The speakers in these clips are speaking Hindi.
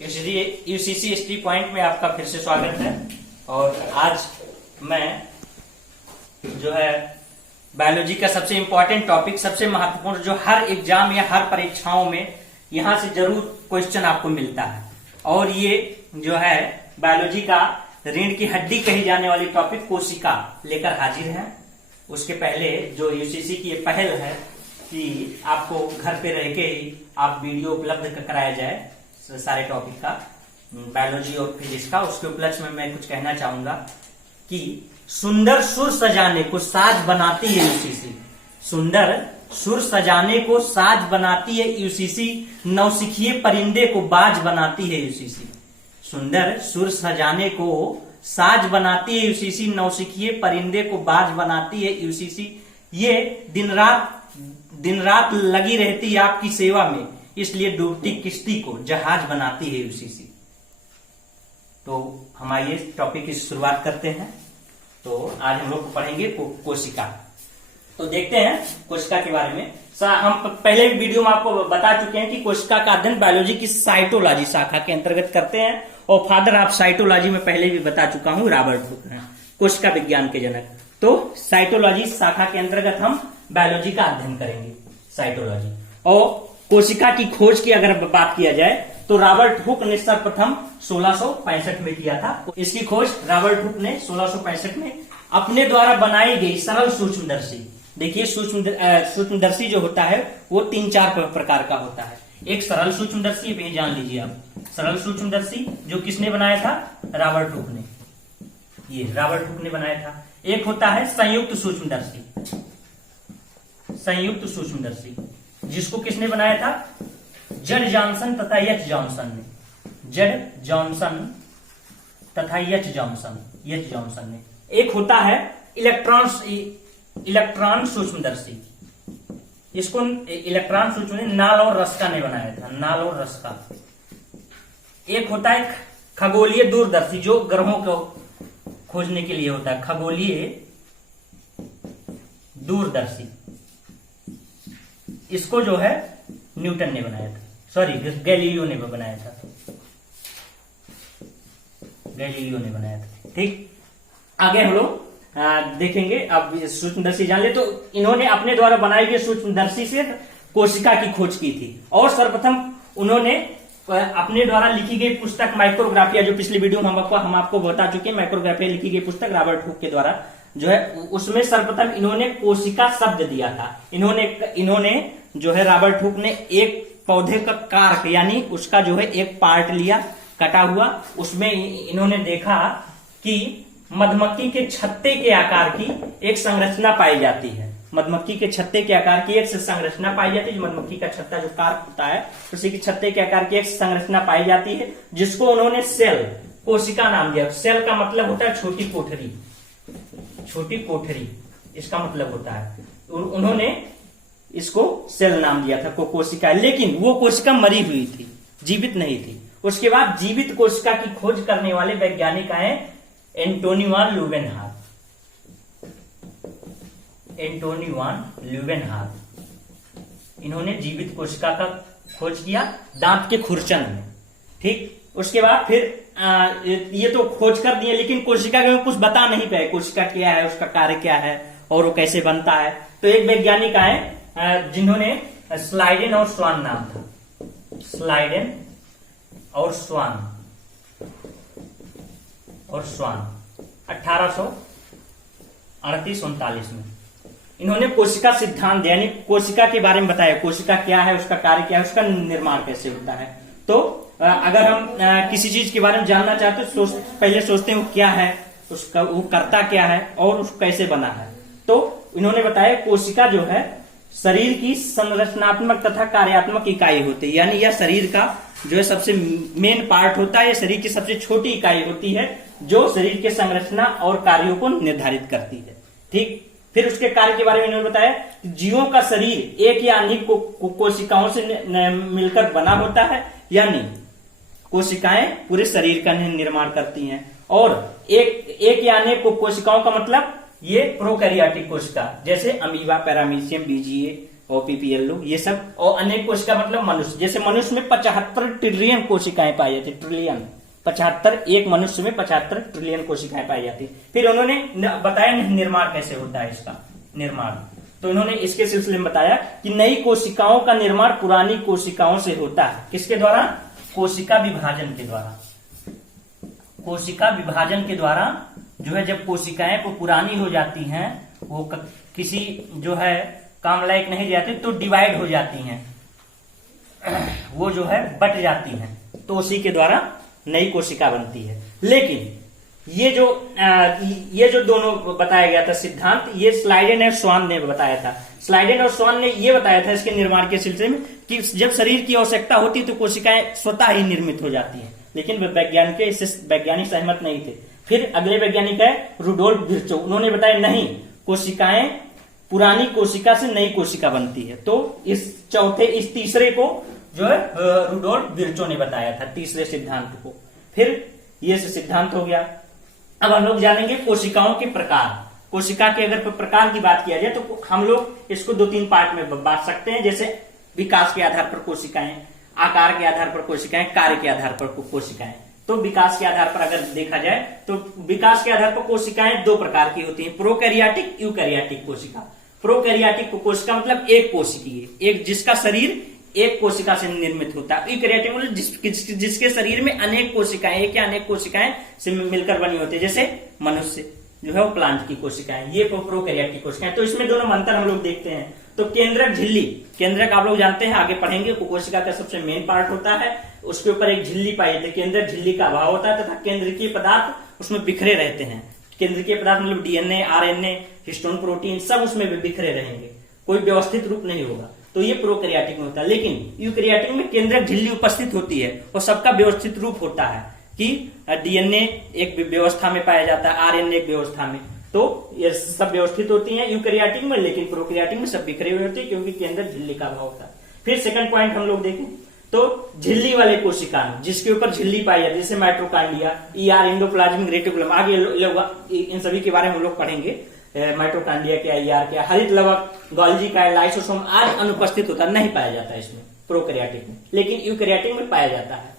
इसलिए यूसीसी स्टडी पॉइंट में आपका फिर से स्वागत है। और आज मैं जो है बायोलॉजी का सबसे इंपॉर्टेंट टॉपिक, सबसे महत्वपूर्ण, जो हर एग्जाम या हर परीक्षाओं में यहां से जरूर क्वेश्चन आपको मिलता है, और ये जो है बायोलॉजी का रीढ़ की हड्डी कही जाने वाली टॉपिक कोशिका लेकर हाजिर है। उसके पहले जो यूसीसी की ये पहल है कि आपको घर पे रह के ही आप वीडियो उपलब्ध कराया जाए सारे टॉपिक का, बायोलॉजी और फिजिक्स का, उसके उपलक्ष्य में मैं कुछ कहना चाहूंगा कि सुंदर सुर सजाने को साज बनाती है यूसीसी। सुंदर सुर सजाने को साज बनाती है यूसीसी, नौसिखिए परिंदे को बाज बनाती है यूसीसी। सुंदर सुर सजाने को साज बनाती है यूसीसी, नौसिखिए परिंदे को बाज बनाती है यूसीसी। ये दिन रात लगी रहती है आपकी सेवा में, इसलिए डूबती किश्ती को जहाज बनाती है यूसीसी। तो हम आइए टॉपिक की शुरुआत करते हैं। तो आज हम लोग पढ़ेंगे कोशिका। तो देखते हैं कोशिका के बारे में। हम पहले वीडियो में आपको बता चुके हैं कि कोशिका का अध्ययन बायोलॉजी की साइटोलॉजी शाखा के अंतर्गत करते हैं, और फादर ऑफ साइटोलॉजी में पहले भी बता चुका हूं, रॉबर्ट हुक हैं कोशिका विज्ञान के जनक। तो साइटोलॉजी शाखा के अंतर्गत हम बायोलॉजी का अध्ययन करेंगे, साइटोलॉजी। और कोशिका की खोज की अगर बात किया जाए तो रॉबर्ट हुक ने सर्वप्रथम 1665 में किया था। इसकी खोज रॉबर्ट हुक ने 1665 में अपने द्वारा बनाई गई सरल सूक्ष्मदर्शी। देखिए सूक्ष्मदर्शी जो होता है वो 3-4 प्रकार का होता है। एक सरल सूक्ष्मदर्शी, ये जान लीजिए आप, सरल सूक्ष्मदर्शी जो किसने बनाया था? रॉबर्ट हुक ने, ये रॉबर्ट हुक ने बनाया था। एक होता है संयुक्त सूक्ष्मदर्शी, संयुक्त सूक्ष्मदर्शी जिसको किसने बनाया था? जेड जॉनसन तथा एच जॉनसन ने, जेड जॉनसन तथा एच जॉनसन ने। एक होता है इलेक्ट्रॉन सूक्ष्मदर्शी, इसको इलेक्ट्रॉन सूक्ष्म नाल और रस्का ने बनाया था, नाल और रस्का। एक होता है खगोलीय दूरदर्शी, जो ग्रहों को खोजने के लिए होता है, खगोलीय दूरदर्शी। इसको जो है न्यूटन ने बनाया था, सॉरी गैलीलियो ने बनाया था, गैलीलियो ने बनाया था। ठीक, आगे हम लोग देखेंगे। अब सूक्ष्मदर्शी जान ले, तो इन्होंने अपने द्वारा बनाई गई सूक्ष्मदर्शी से कोशिका की खोज की थी। और सर्वप्रथम उन्होंने अपने द्वारा लिखी गई पुस्तक माइक्रोग्राफिया, जो पिछली वीडियो में हम आपको बता चुके हैं, माइक्रोग्राफिया लिखी गई पुस्तक रॉबर्ट हुक के द्वारा जो है, उसमें सर्वप्रथम इन्होंने कोशिका शब्द दिया था। इन्होंने जो है रॉबर्ट हुक ने एक पौधे का कार्क, यानी उसका जो है एक पार्ट लिया कटा हुआ, उसमें इन्होंने देखा कि मधुमक्खी के छत्ते के आकार की एक संरचना पाई जाती है। मधुमक्खी के छत्ते के आकार की एक संरचना पाई जाती है, जो मधुमक्खी का छत्ता जो कार्क होता है, उसी के छत्ते के आकार की एक संरचना पाई जाती है, जिसको उन्होंने सेल, कोशिका नाम दिया। सेल का मतलब होता है छोटी कोठरी, छोटी कोठरी इसका मतलब होता है। उन्होंने इसको सेल नाम दिया था, कोशिका। लेकिन वो कोशिका मरी हुई थी, जीवित नहीं थी। उसके बाद जीवित कोशिका की खोज करने वाले वैज्ञानिक आए एंटोनी वान ल्यूवेनहार, एंटोनी वान ल्यूवेनहार। इन्होंने जीवित कोशिका का खोज किया दांत के खुरचन में। ठीक, उसके बाद फिर ये तो खोज कर दिए, लेकिन कोशिका के कुछ बता नहीं पाए, कोशिका क्या है, उसका कार्य क्या है और वो कैसे बनता है। तो एक वैज्ञानिक आए जिन्होंने स्लाइडेन और स्वान नाम था, स्लाइडेन और स्वान 1838-39 में इन्होंने कोशिका सिद्धांत, यानी कोशिका के बारे में बताया, कोशिका क्या है, उसका कार्य क्या है, उसका निर्माण कैसे होता है। तो अगर हम किसी चीज के बारे में जानना चाहते हैं तो पहले सोचते हैं वो क्या है, उसका वो करता क्या है और उसको कैसे बना है। तो इन्होंने बताया कोशिका जो है शरीर की संरचनात्मक तथा कार्यात्मक इकाई होती है, यानी यह शरीर का जो है सबसे मेन पार्ट होता है, यह शरीर की सबसे छोटी इकाई होती है, जो शरीर के संरचना और कार्यों को निर्धारित करती है। ठीक, फिर उसके कार्य के बारे में इन्होंने बताया जीवों का शरीर एक या अनेक कोशिकाओं से मिलकर बना होता है, यानी कोशिकाएं पूरे शरीर का निर्माण करती हैं। और एक या अनेक कोशिकाओं का मतलब ये प्रोकैरियोटिक कोशिका, जैसे अमीबा, पैरामीशियम, बीजीए, OPPLO, ये सब। और अनेक कोशिका मतलब मनुष्य, जैसे मनुष्य में 75 ट्रिलियन कोशिकाएं पाई जाती, ट्रिलियन 75, एक मनुष्य में 75 ट्रिलियन कोशिकाएं पाई जाती। फिर उन्होंने बताया निर्माण कैसे होता है इसका निर्माण, तो इन्होंने इसके सिलसिले में बताया कि नई कोशिकाओं का निर्माण पुरानी कोशिकाओं से होता है। किसके द्वारा? कोशिका विभाजन के द्वारा। कोशिका विभाजन के द्वारा जो है, जब कोशिकाएं वो पुरानी हो जाती हैं, वो किसी जो है काम लायक नहीं जाती, तो डिवाइड हो जाती हैं, वो जो है बट जाती हैं, तो उसी के द्वारा नई कोशिका बनती है। लेकिन ये जो दोनों बताया गया था सिद्धांत, ये स्लाइडेन और स्वान ने बताया था। स्लाइडेन और स्वान ने ये बताया था इसके निर्माण के सिलसिले में कि जब शरीर की आवश्यकता होती तो कोशिकाएं स्वतः ही निर्मित हो जाती हैं, लेकिन वैज्ञानिक सहमत नहीं थे। फिर अगले वैज्ञानिक है रुडोल्फ विर्चो, उन्होंने बताया नहीं, कोशिकाएं पुरानी कोशिका से नई कोशिका बनती है। तो इस तीसरे को जो है रुडोल्फ विर्चो ने बताया था, तीसरे सिद्धांत को। फिर ये सिद्धांत हो गया। अब हम लोग जानेंगे कोशिकाओं के प्रकार। कोशिका के अगर प्रकार की बात किया जाए तो हम लोग इसको 2-3 पार्ट में बांट सकते हैं, जैसे विकास के आधार पर कोशिकाएं, आकार के आधार पर कोशिकाएं, कार्य के आधार पर कोशिकाएं। तो विकास के आधार पर अगर देखा जाए तो विकास के आधार पर कोशिकाएं 2 प्रकार की होती हैं, प्रोकैरियोटिक, यूकैरियोटिक कोशिका। प्रोकैरियोटिक कोशिका मतलब एक कोशिकीय, एक जिसका शरीर एक कोशिका से निर्मित होता है। यूकैरियोटिक मतलब जिसके शरीर में अनेक कोशिकाएं, एक या अनेक कोशिकाएं से मिलकर बनी होती है, जैसे मनुष्य जो है वो प्लांट की कोशिकाएं, ये प्रोकैरियोटिक कोशिकाएं। तो इसमें दोनों में अंतर हम लोग देखते हैं। तो केंद्रक झिल्ली, केंद्रक आप लोग जानते हैं, आगे पढ़ेंगे, कोशिका का सबसे मेन पार्ट होता है, उसके ऊपर एक झिल्ली पाई जाती है। केंद्रक झिल्ली का अभाव होता है तथा केंद्रीय पदार्थ उसमें बिखरे रहते हैं। केंद्रीय पदार्थ मतलब DNA, RNA, हिस्टोन प्रोटीन सब उसमें बिखरे रहेंगे, कोई व्यवस्थित रूप नहीं होगा। तो ये प्रोकैरियोटिक में होता है। लेकिन यूकैरियोटिक में केंद्रक झिल्ली उपस्थित होती है और सबका व्यवस्थित रूप होता है कि DNA एक व्यवस्था में पाया जाता है, RNA एक व्यवस्था में, तो ये सब व्यवस्थित होती हैं यूकैरियोटिक में। लेकिन प्रोकैरियोटिक में सब बिखरे हुए होते हैं क्योंकि केंद्रक झिल्ली का अभाव होता है। फिर सेकंड पॉइंट हम लोग देखें तो झिल्ली वाले कोशिका जिसके ऊपर झिल्ली पाई जाती है, जैसे माइटोकांड्रिया, ER, एंडोप्लाज्मिक रेटिकुलम, आगे इन सभी के बारे में हम लोग पढ़ेंगे। माइटोकांड्रिया क्या, ER क्या, हरित लवक, गोल्जी का, लाइसोसोम आज अनुपस्थित होता, नहीं पाया जाता इसमें प्रोकैरियोटिक में, लेकिन यूकैरियोटिक में पाया जाता है।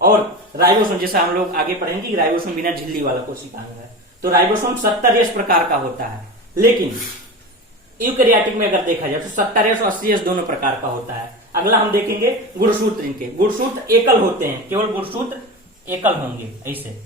और राइबोसोम, जैसा हम लोग आगे पढ़ेंगे, राइबोसोम बिना झिल्ली वाला कोशिका है। तो राइबोसोम 70S प्रकार का होता है, लेकिन यूकैरियोटिक में अगर देखा जाए तो 70S और 80S दोनों प्रकार का होता है। अगला हम देखेंगे गुणसूत्र इनके। गुणसूत्र एकल होते हैं, केवल गुणसूत्र एकल होंगे ऐसे।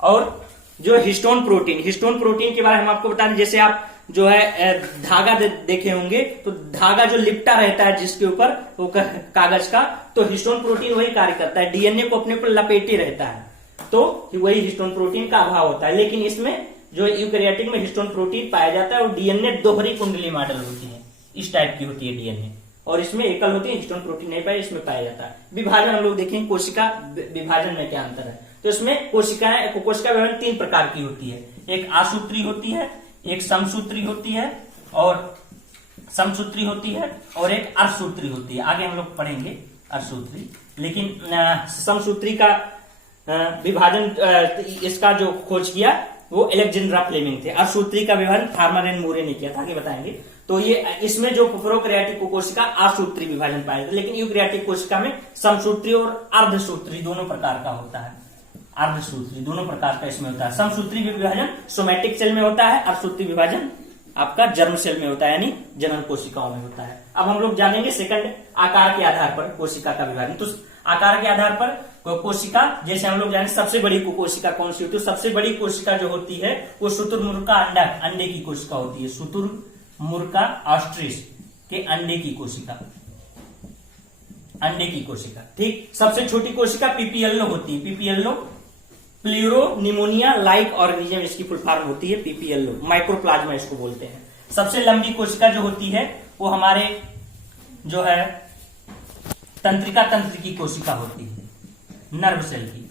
और जो हिस्टोन प्रोटीन, हिस्टोन प्रोटीन के बारे में हम आपको बता दें, जैसे आप जो है धागा देखे होंगे, तो धागा जो लिपटा रहता है जिसके ऊपर वो कागज का, तो हिस्टोन प्रोटीन वही कार्य करता है, DNA को अपने ऊपर लपेटे रहता है, तो वही हिस्टोन प्रोटीन का अभाव होता है। लेकिन इसमें जो यूकैरियोटिक में हिस्टोन प्रोटीन पाया जाता है और DNA दोहरी कुंडली मॉडल होती है, इस टाइप की होती है DNA, और इसमें एकल होती है, हिस्टोन प्रोटीन नहीं पाया, इसमें पाया जाता है। विभाजन हम लोग देखेंगे, कोशिका विभाजन में क्या अंतर है। तो इसमें कोशिका विभाजन 3 प्रकार की होती है, एक आसूत्री होती है, एक समसूत्री होती है और एक अर्धसूत्री होती है। आगे हम लोग पढ़ेंगे अर्धसूत्री। लेकिन समसूत्री का विभाजन इसका जो खोज किया वो अलेक्जेंड्रा फ्लेमिंग थे। अर्धसूत्री का विभाजन फार्मर एंड मोरे ने किया था, आगे बताएंगे। तो ये इसमें जो प्रोकैरियोटिक कोशिका अर्धसूत्री विभाजन पाया जाता है, लेकिन यूकैरियोटिक कोशिका में समसूत्री और अर्धसूत्री दोनों प्रकार का होता है। अर्धसूत्री दोनों प्रकार का इसमें होता है। समसूत्री विभाजन सोमैटिक सेल में होता है, अर्धसूत्री विभाजन आपका जर्म सेल में होता है, यानी जनन कोशिकाओं में होता है। अब हम लोग जानेंगे सेकंड, आकार के आधार पर कोशिका का विभाजन। तो आकार के आधार पर कोशिका, जैसे हम लोग जाने सबसे बड़ी कोशिका कौन सी होती है, तो सबसे बड़ी कोशिका जो होती है वो शुतुरमुर्ग अंडे की कोशिका होती है। शुतुरमुर्ग ऑस्ट्रिच के अंडे की कोशिका, ठीक। सबसे छोटी कोशिका पीपीएलओ होती है, पीपीएलओ प्लूरोनिमोनिया लाइक ऑर्गेनिज्म इसकी फुल फॉर्म होती है पीपीएलओ, माइक्रोप्लाज्मा इसको बोलते हैं। सबसे लंबी कोशिका जो होती है वो हमारे जो है तंत्रिका तंत्र की कोशिका होती है, नर्व सेल की,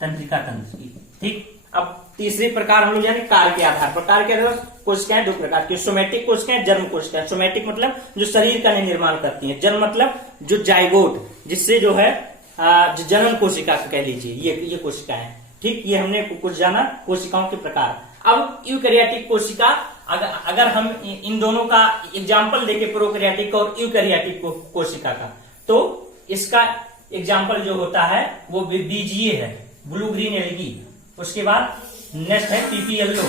तंत्रिका तंत्र की, ठीक। अब तीसरे प्रकार हम लोग जाने कार्य के आधार पर। कार्य के आधार पर कोशिकाएं 2 प्रकार की, सोमैटिक कोशिकाएं, जर्म कोशिकाएं। सोमैटिक मतलब जो शरीर का निर्माण करती हैं, जर्म मतलब जो जाइगोट, जिससे जो है जनन कोशिका कह लीजिए, ये कोशिकाएं, ठीक। ये हमने कुछ जाना कोशिकाओं के प्रकार। अब यूकैरियोटिक कोशिका अगर हम इन दोनों का एग्जाम्पल देखें प्रोकैरियोटिक और यूकैरियोटिक कोशिका का, तो इसका एग्जाम्पल जो होता है वो बीजीए है, ब्लू ग्रीन एल्गी। उसके बाद नेक्स्ट है पीपीएलओ,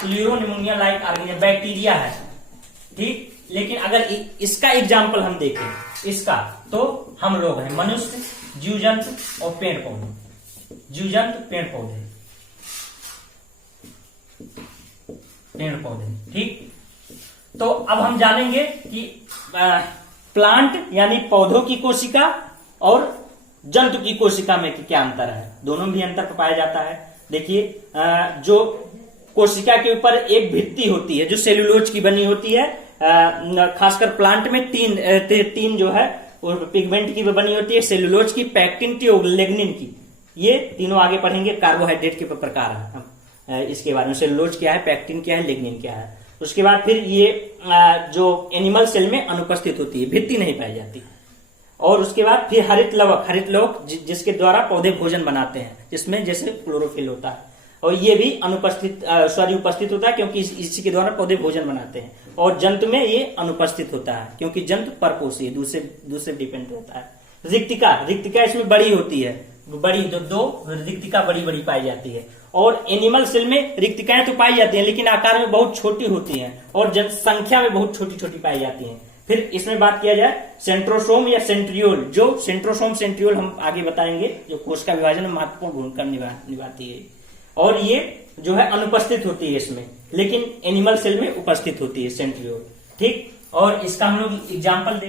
क्लियरोनिमोनिया लाइक ऑर्गेनिज्म, बैक्टीरिया है, ठीक। लेकिन अगर इसका एग्जाम्पल हम देखें इसका, तो हम लोग हैं मनुष्य, जीव जंतु और पेड़ पौधे, जीव जंतु पेड़ पौधे, पेड़ पौधे, ठीक। तो अब हम जानेंगे कि प्लांट यानी पौधों की कोशिका और जंतु की कोशिका में क्या अंतर है। दोनों में भी अंतर पाया जाता है। देखिए, जो कोशिका के ऊपर एक भित्ति होती है जो सेलुलोज की बनी होती है, खासकर प्लांट में तीन जो है पिगमेंट की बनी होती है, सेलुलोज की, पैक्टिन की और लिग्निन की। ये तीनों आगे पढ़ेंगे, कार्बोहाइड्रेट के प्रकार है इसके बारे में, सेलुलोज क्या है, पैक्टिन क्या है, लिग्निन क्या है। उसके बाद फिर ये जो एनिमल सेल में अनुपस्थित होती है, भित्ति नहीं पाई जाती। और उसके बाद फिर हरित लवक जिसके द्वारा पौधे भोजन बनाते हैं, जिसमें जैसे क्लोरोफिल होता है, और ये भी उपस्थित होता है क्योंकि इसी के द्वारा पौधे भोजन बनाते हैं। और जंतु में ये अनुपस्थित होता है क्योंकि जंतु परपोषी दूसरे डिपेंड होता है। रिक्तिका इसमें बड़ी होती है, बड़ी दो रिक्तिका बड़ी पाई जाती है। और एनिमल सेल में रिक्तिकाएं तो पाई जाती हैं लेकिन आकार में बहुत छोटी होती हैं और जनसंख्या में बहुत छोटी पाई जाती हैं। फिर इसमें बात किया जाए सेंट्रोसोम या सेंट्रियोल, जो सेंट्रियोल हम आगे बताएंगे, जो कोशिका विभाजन में महत्वपूर्ण भूमिका निभाती है। और ये जो है अनुपस्थित होती है इसमें, लेकिन एनिमल सेल में उपस्थित होती है सेंट्रियोल, ठीक। और इसका हम लोग एग्जाम्पल